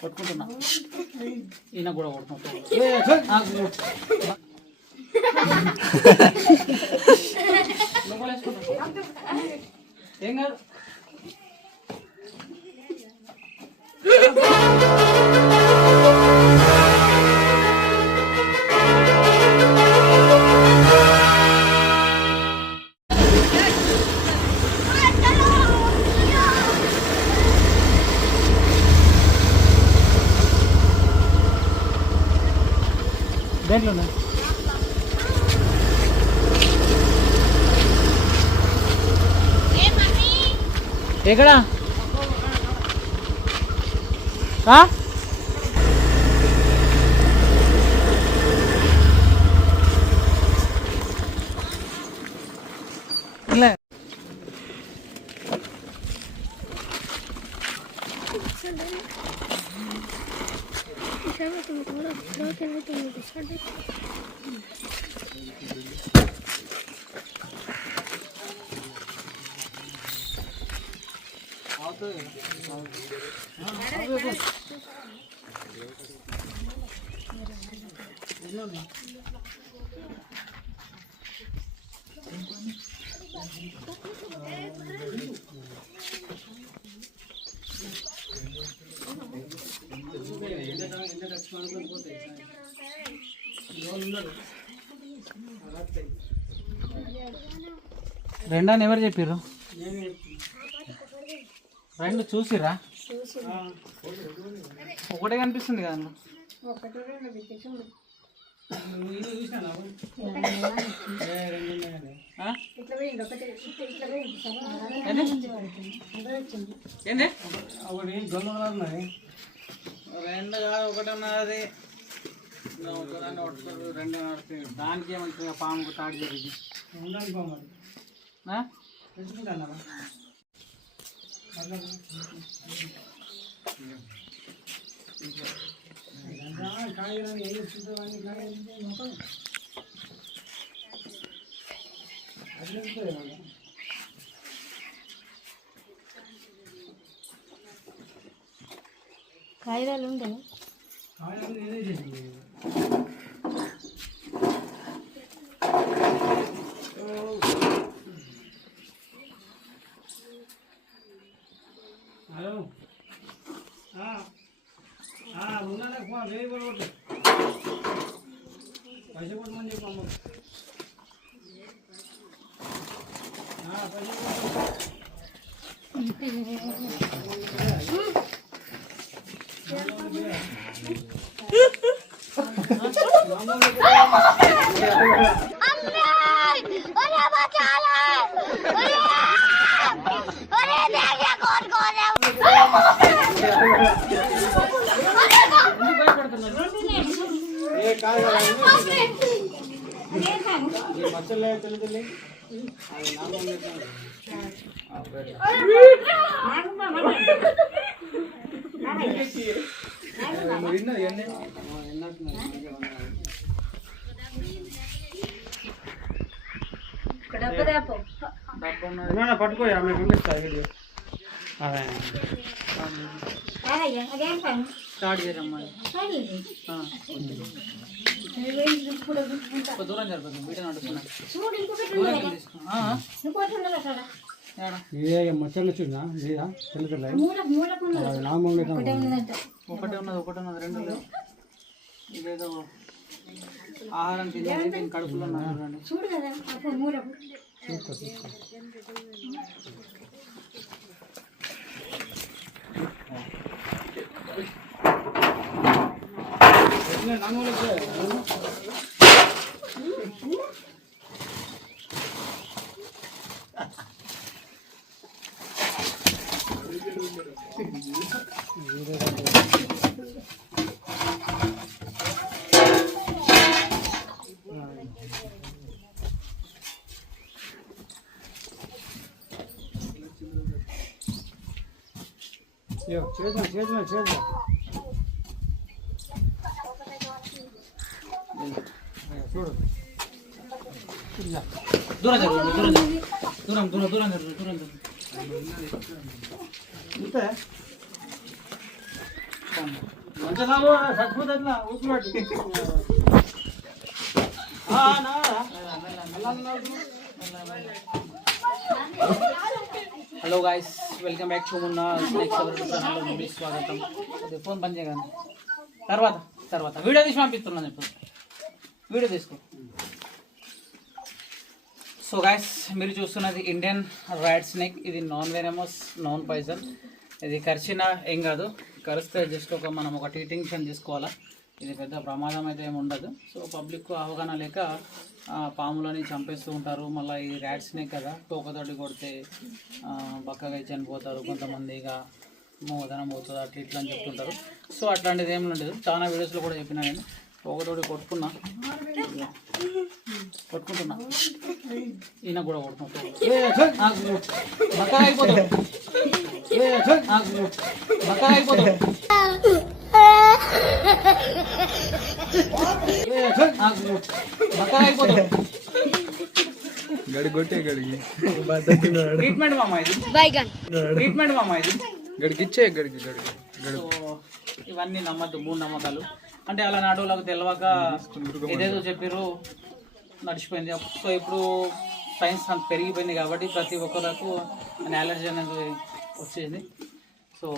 పట్టుకుంటున్నా ఈయన కూడా కొడుకుంటా ఏం కాదు. దేంట్లో ఎక్కడా ఇలా రెండని ఎవరు చెప్పారు? రెండు చూసిరా? ఒకటే కనిపిస్తుంది కదా. ఏంటి రెండు కాదు ఒకటి ఉన్నది. ఒకదాన్ని కొట్టుకోడు రెండు నడుస్తుంది. దానికి ఏమంటుంది పాముకు తాడి జరిగి తెచ్చుకుంటాను. కాయలు ఉండే पैसे कोण म्हणजे మచ్చలే తెలుగులే అది నామం పట్టుకో ఆమె పంపిస్తా వీడియో స్టార్ట్ చేయరమ్మా. దూరం జరుపుతుంది వీడియో నడుస్తున్నా. మచ్చలు చూడా లేదా తెలుగులే ఒకటే ఉన్నది రెండు లేవు. ఇదేదో ఆహారం తినేది దీని కడుపులో చూడండి. చేద్దాం చూడు దూరం జరుగు దూరం దూరం దూరం దూరం జరుగు దూరం జరుగు ఇంతే మంచిగా సరిపోతుంది అట్లా ఊపిరి hello guys welcome back to Munna snakes ఛానల్లో మీ స్వాగతం. ఫోన్ పని చేయగానే తర్వాత తర్వాత వీడియో తీసి పంపిస్తున్నాను ఇప్పుడు వీడియో తీసుకో. సో గాయస్ మీరు చూస్తున్నది ఇండియన్ ర్యాట్ స్నేక్. ఇది నాన్ వెనమస్ నాన్ పాయిజన్. ఇది కరిచినా ఏం కాదు, కరిస్తే జస్ట్ మనం ఒక ట్రీటింగ్ తీసుకోవాలా. ఇది పెద్ద ప్రమాదం అయితే ఏమి ఉండదు. సో పబ్లిక్ అవగాహన లేక పాములని చంపేస్తూ ఉంటారు. మళ్ళీ ఈ ర్యాట్ స్నేక్ కదా, తోకతోటి కొడితే బక్కగా చనిపోతారు కొంతమంది, ఇక మోదనం పోతుంది అట్లా ఇట్లా అని చెప్తుంటారు. సో అట్లాంటిది ఏమి ఉండదు. చాలా వీడియోస్లో కూడా చెప్పినా నేను. తోకతోటి కొట్టుకున్నా ఈయన కూడా కొడుతున్నా బక్కగా అయిపోతాడు బక్కగా అయిపోతాడు బక్కగా అయిపోతాడు. ట్రీట్మెంట్ మామ ఇది, ట్రీట్మెంట్ మామ ఇది. ఇవన్నీ నమ్మద్దు, మూఢనమ్మకాలు. అంటే అలా నడువులకు తెలియక ఏదేదో చెప్పారు, నడిచిపోయింది. సో ఇప్పుడు సైన్స్ పెరిగిపోయింది కాబట్టి ప్రతి ఒక్కరికి అలర్జీ అనేది వచ్చేసింది. సో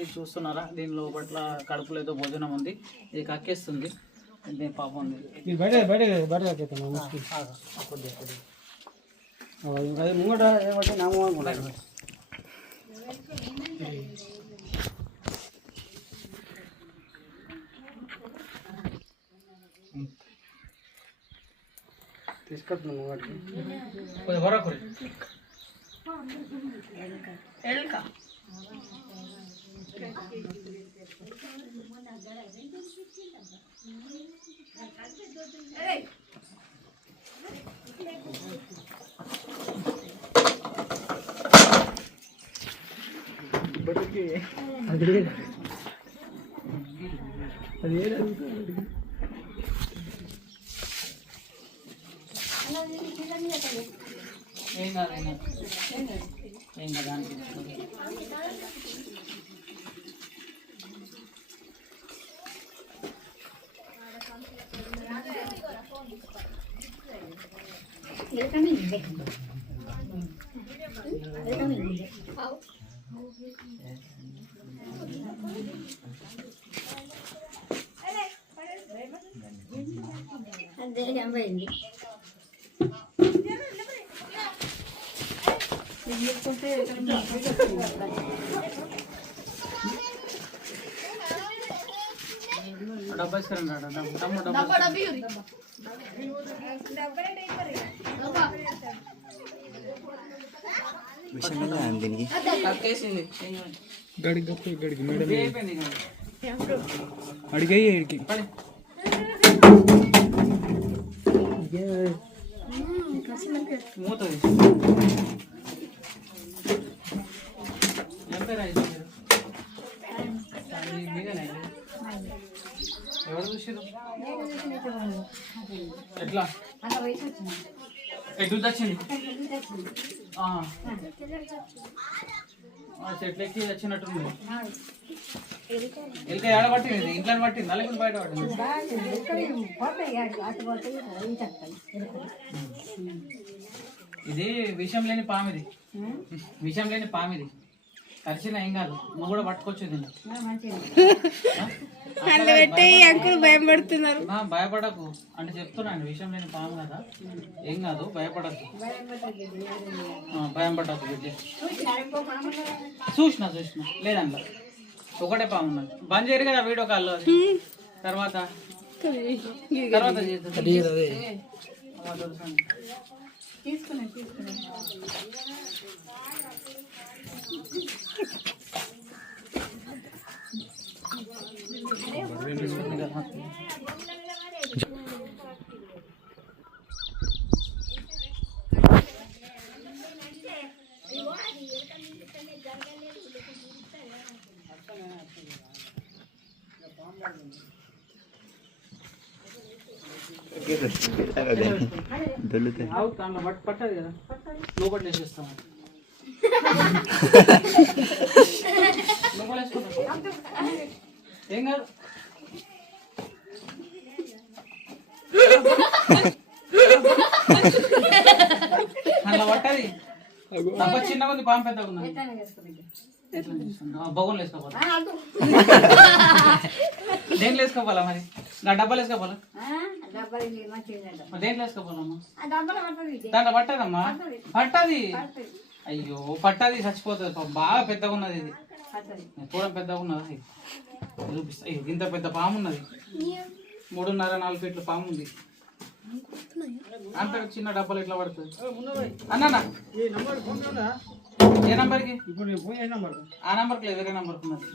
ఇది చూస్తున్నారా, దీనిలో పట్ల కడుపులో ఏదో భోజనం ఉంది, ఇది కక్కేస్తుంది. దీని పాపం ఉంది. ముంగట ఏమంటే నామం తీసుకొస్తున్నాను వాటికి ఏం కాదు ఏం కదా అనిపిస్తుంది. డబ్బా ఇస్తారండి, అడిగాయి మూతుంది. ఎవరు చూసారు ఎట్లా ఎటు వచ్చింది? చెట్లు ఎక్కి వచ్చినట్టుంది. ఇంకా ఏడ పట్టింది? ఇంట్లో పట్టింది లేకపోతే బయట పట్టింది? ఇది విషం లేని పామిది, విషం లేని పామిది. కరిచిన ఏం కాదు, నువ్వు కూడా పట్టుకోవచ్చు. భయపడుతున్నారు. భయపడకు అంటే చెప్తున్నాను, విషయం లేని పాము కదా, ఏం కాదు, భయపడకు, భయం పడకు. చూసిన లేదంట, ఒకటే పాము ఉన్నది. బంద్ చేయరు కదా వీడియో కాల్లో. తర్వాత ఆవు దాంట్లో పట్టదు కదా, లోపల వేసేస్తాం. లోపల వేసుకుంటాం, ఏం కాదు. అట్లా పట్టది. డబ్బా చిన్నగా ఉంది, పాము పెద్దగా ఉంది. బొగలు వేసుకోవాలా, దేంట్లో వేసుకోవాలా మరి? నా డబ్బాలు వేసుకోవాలా, దేంట్లో వేసుకోవాలమ్మా? దాంట్లో పట్టదమ్మా, పట్టది. అయ్యో పట్టది, చచ్చిపోతుంది. బాగా పెద్దగా ఉన్నది ఇది, చూడం పెద్దగా ఉన్నది. చూపిస్తా. అయ్యో ఇంత పెద్ద పాము ఉన్నది, 3.5-4 ఫీట్ల పాము ఉంది. అంత చిన్న డబ్బాలు ఎట్లా పడుతుంది అన్న? ఏ నంబర్కి? ఆ నంబర్కి లేదు, వేరే నంబర్కి ఉన్నది.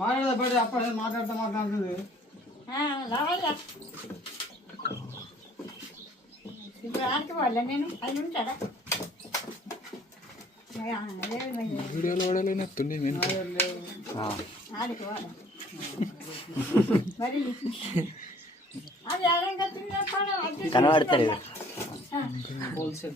మాట్లాడదా అప్పుడే మాట్లాడుతుంది. నేను అది ఉంటాడా వీడియోలో వాడాలి నత్తుండే మరి అది కనబడతాడు హోల్సేల్